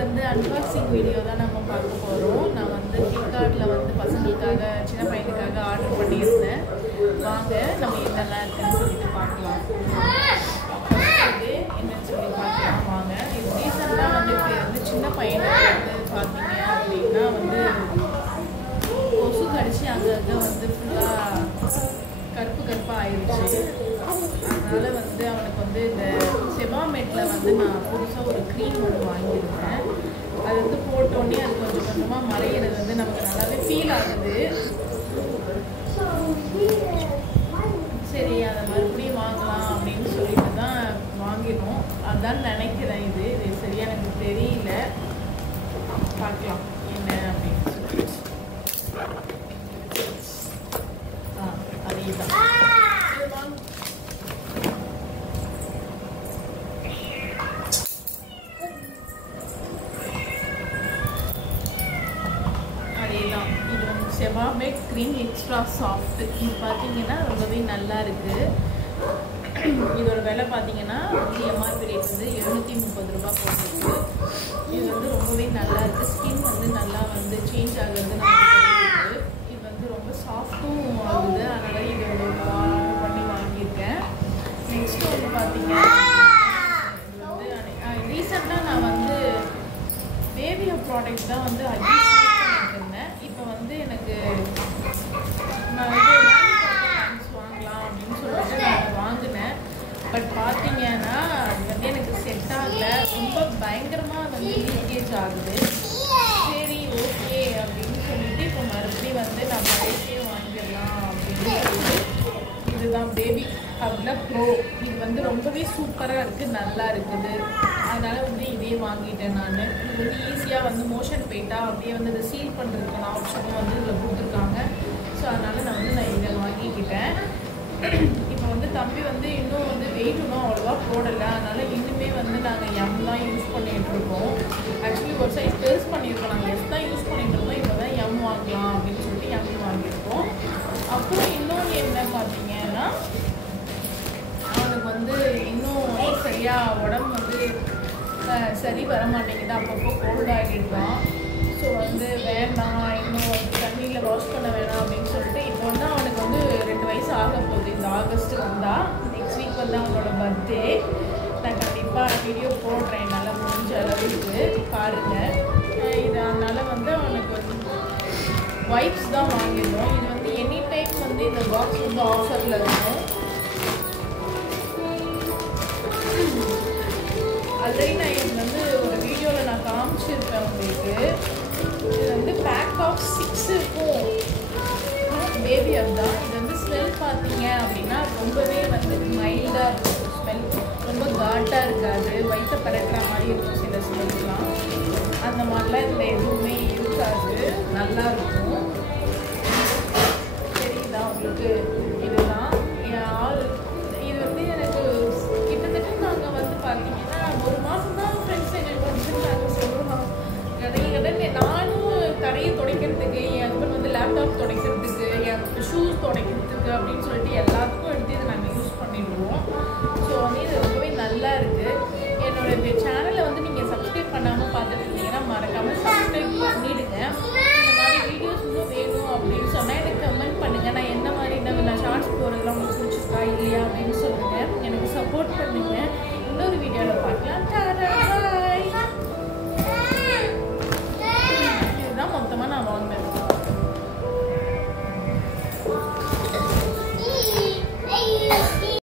வந்து unboxing video தான் நம்ம பார்க்க போகிறோம். நான் வந்து ஃப்ளிப்கார்ட்டில் வந்து பசங்களுக்காக சின்ன பையனுக்காக ஆர்டர் பண்ணியிருந்தேன். வாங்க நம்ம என்னெல்லாம் இருக்குன்னு சொல்லிட்டு பார்க்கலாம். இது என்னன்னு சொல்லி பார்க்கலாம் வாங்க. இது ரீசெண்டாக வந்து இப்படி வந்து சின்ன பையனுக்கு வந்து பார்த்தீங்க அப்படின்னா வந்து கொசு கடிச்சு அங்கங்கே வந்து ஃபுல்லாக கருப்பாக ஆயிடுச்சு. அதனால் வந்து அவனுக்கு வந்து இந்த செபாமெட்டில் வந்து நான் புதுசாக ஒரு க்ரீம் ஒன்று வாங்கியிருந்தேன். அது வந்து போட்டோன்னே அது கொஞ்சம் கொஞ்சமாக மறையிறது வந்து நமக்கு நல்லாவே ஃபீல் ஆகுது. சரி அதை மறுபடியும் வாங்கலாம் அப்படின்னு சொல்லிட்டு தான் வாங்கினோம். அதான் நினைக்கிறேன். இது சரியாக எனக்கு தெரியல. பார்க்கலாம் என்ன அப்படின்னு சொல்லிட்டு. அதே தான் இது வந்து செபாமெட் க்ரீம் எக்ஸ்ட்ரா சாஃப்ட். இது பார்த்தீங்கன்னா ரொம்பவே நல்லா இருக்குது. இதோட விலை பார்த்தீங்கன்னா எம்ஆர்பி ரேட் வந்து 730 ரூபா போட்டிருக்கு. இது வந்து ரொம்பவே நல்லா இருக்குது. ஸ்கின் வந்து நல்லா வந்து சேஞ்ச் ஆகுறது நமக்கு தெரியுது. இது வந்து ரொம்ப சாஃப்ட்டும் ஆகுது. அதனால் இது ஆர்டர் பண்ணி வாங்கியிருக்கேன். நெக்ஸ்ட்டு வந்து பார்த்தீங்கன்னா இது வந்து ரீசெண்டாக நான் வந்து பேபி ப்ராடக்ட் தான் வந்து இருந்தேன். இப்போ வந்து எனக்கு நான் வாங்கலாம் அப்படின்னு சொல்லிட்டு நான் வாங்கினேன். பட் பார்த்தீங்கன்னா அது வந்து எனக்கு செட் ஆகலை. ரொம்ப பயங்கரமாக வந்து லீக்கேஜ் ஆகுது. சரி ஓகே அப்படின்னு சொல்லிட்டு இப்போ மறுபடியும் வந்து நான் பழையவே வாங்கிடலாம் அப்படின்னு சொல்லிட்டு இதுதான் பேபி ஹப்ல ப்ரோ. இது வந்து ரொம்பவே சூப்பராக இருக்குது, நல்லா இருக்குது. அதனால் வந்து இதே வாங்கிட்டேன் நான். இது வந்து ஈஸியாக வந்து மோஷன் போயிட்டால் அப்படியே வந்து அதை சீல் பண்ணுறதுக்கான ஆப்ஷனும் வந்து இதில் கொடுத்துருக்காங்க. ஸோ அதனால் நான் இதை வாங்கிக்கிட்டேன். இப்போ வந்து தம்பி வந்து இன்னும் வந்து வெயிட் இன்னும் அவ்வளோவா போடலை. அதனால் இன்னுமே வந்து நாங்கள் எம் தான் யூஸ் பண்ணிகிட்ருக்கோம். ஆக்சுவலி ஒரு சைஸ் பெருசு பண்ணியிருக்கோம். நாங்கள் எஸ் தான் யூஸ் பண்ணிகிட்ருக்கோம். இப்போ தான் எம் வாங்கலாம் அப்படின்னு சொல்லிட்டு எம் வாங்கியிருக்கோம். அப்புறம் இன்னொன்று என்ன பார்த்தீங்கன்னா அவனுக்கு வந்து இன்னும் சரியாக உடம்பு வந்து சரி வர மாட்டேங்குது. அப்பப்போ கோல்ட் ஆகிடுதான். ஸோ வந்து வேண்டாம், இன்னும் வந்து தண்ணியில் வாஷ் பண்ண வேணாம் அப்படின்னு சொல்லிட்டு இப்போ வந்து அவனுக்கு வந்து 2 வயசு ஆக போகுது. இந்த ஆகஸ்ட்டு வந்தால் நெக்ஸ்ட் வீக் வந்து அவனோட பர்த்டே. நான் கண்டிப்பாக வீடியோ போடுறேன் என்னால் முடிஞ்ச அளவுக்கு பாருங்கள். இது அதனால் வந்து அவனுக்கு வந்து வைப்ஸ் தான் வாங்கிடுவோம். இது வந்து எனி டைம் வந்து இந்த பாக்ஸ் வந்து ஆஃபரில் இருக்கும். ஆல்ரெடி நான் இது வந்து ஒரு வீடியோவில் நான் காமிச்சிருப்பேன் உங்களுக்கு. இது வந்து பேக் ஆஃப் 6 இருக்கும். பேபி அதுதான். இது வந்து ஸ்மெல் பார்த்தீங்க அப்படின்னா ரொம்பவே வந்து மைல்டாக இருக்கும். ஸ்மெல் ரொம்ப காட்டாக இருக்காது. வயிற்ற பறக்கிற மாதிரி இருக்கும் சில ஸ்மெல்லாம். அந்த மாதிரிலாம் இதில் எதுவுமே இருக்காது. நல்லா இருக்கும். தெரியுதா உங்களுக்கு? இதுதான் இது வந்து எனக்கு கிட்டத்தட்ட நாங்கள் வந்து பார்த்தீங்கன்னா 1 மாதம் தான் ஃப்ரெண்ட்ஸ் எங்களுக்கு வந்து நாங்கள் சொல்கிறோம். கடை நானும் கடையை துடைக்கிறதுக்கு, என் ஹஸ்பண்ட் வந்து லேப்டாப் துடைக்கிறதுக்கு, என் ஷூஸ் துடைக்கிறதுக்கு அப்படின்னு சொல்லிட்டு எல்லாத்துக்கும் எடுத்து இதை நாங்கள் யூஸ் பண்ணிடுவோம். ஸோ வந்து இது ரொம்பவே நல்லா இருக்குது. என்னோட சேனலை வந்து நீங்கள் சப்ஸ்கிரைப் பண்ணாமல் பார்த்துட்டு இருந்தீங்கன்னா மறக்காமல் சப்ஸ்கிரைப் பண்ணிவிடுங்க. இந்த மாதிரி வீடியோஸ் இன்னும் வேணும் அப்படின்னு சொன்னால் எனக்கு கமெண்ட் பண்ணுங்கள். நான் என்ன மாதிரி நான் ஷார்ட்ஸ் போகிறதுலாம் உங்களுக்கு பிடிச்சிருக்கா இல்லையா அப்படின்னு சொல்லுங்கள். எனக்கு சப்போர்ட் பண்ணுங்கள். இன்னொரு வீடியோவில் பார்க்கலாம்.